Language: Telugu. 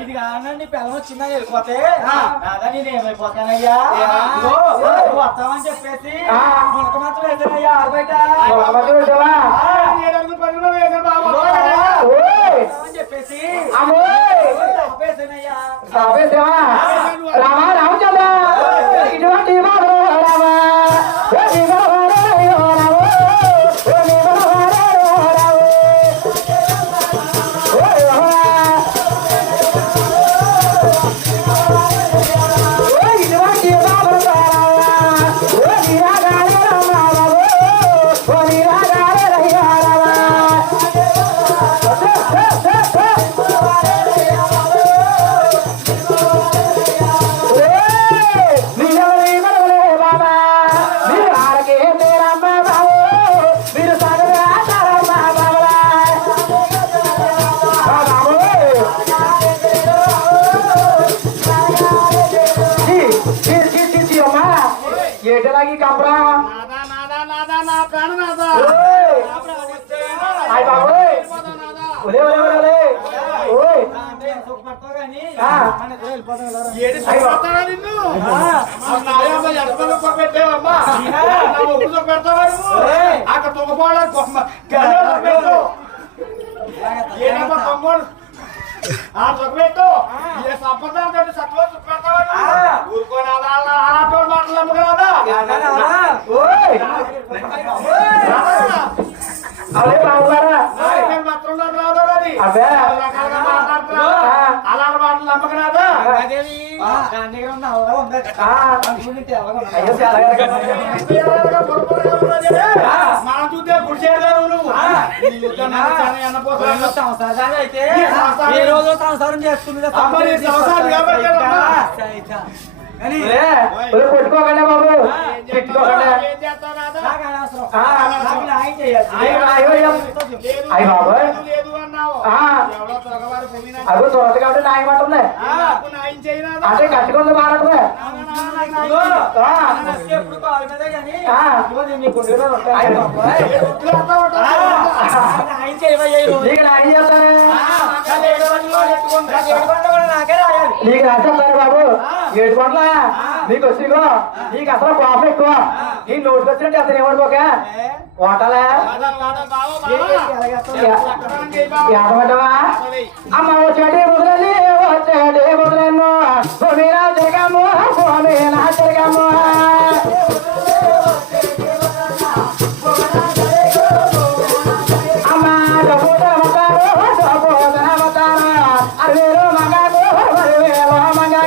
ఇది పిల్లలు వచ్చిందా వెళ్ళిపోతే? దాదా నేను వస్తామని చెప్పేసి మునక మాత్రం వేసానయ్యా ఆరు చెప్పేసి రామా రామచంద్ర. ఇటువంటి రామా లాగి కబ్రా అక్కడ తొగపోవడానికి ఏ నెంబర్ తొమ్మిది ఆ. తొగబెట్టు ఏ సంపదాలు చక్కవ అదే బాగున్నారా అదే అలా మాటలు నమ్మకరాదా మనం చూస్తే గుడిసేదారు నువ్వు అయితే ఈ రోజు సంసారం చేస్తుంది కొట్టుకోకండి బాబు. అయ్యి బాబాయ్. అవి చూడదు కాబట్టి నాయం అంటుంది అంటే? కట్టుకుంది మారట్లే నీకు నాయం చేస్తాను. నీకు రాసేస్తారు బాబు. ఏడు పండ్లా నీకు వచ్చిగో నీకు అసలు కోపం ఎక్కువ నీ నోటికి వచ్చినట్టు అతను ఏమడుకోక ఓటలే ఎడబడ్డవా అమ్మ వచ్చాడు ముదరాలి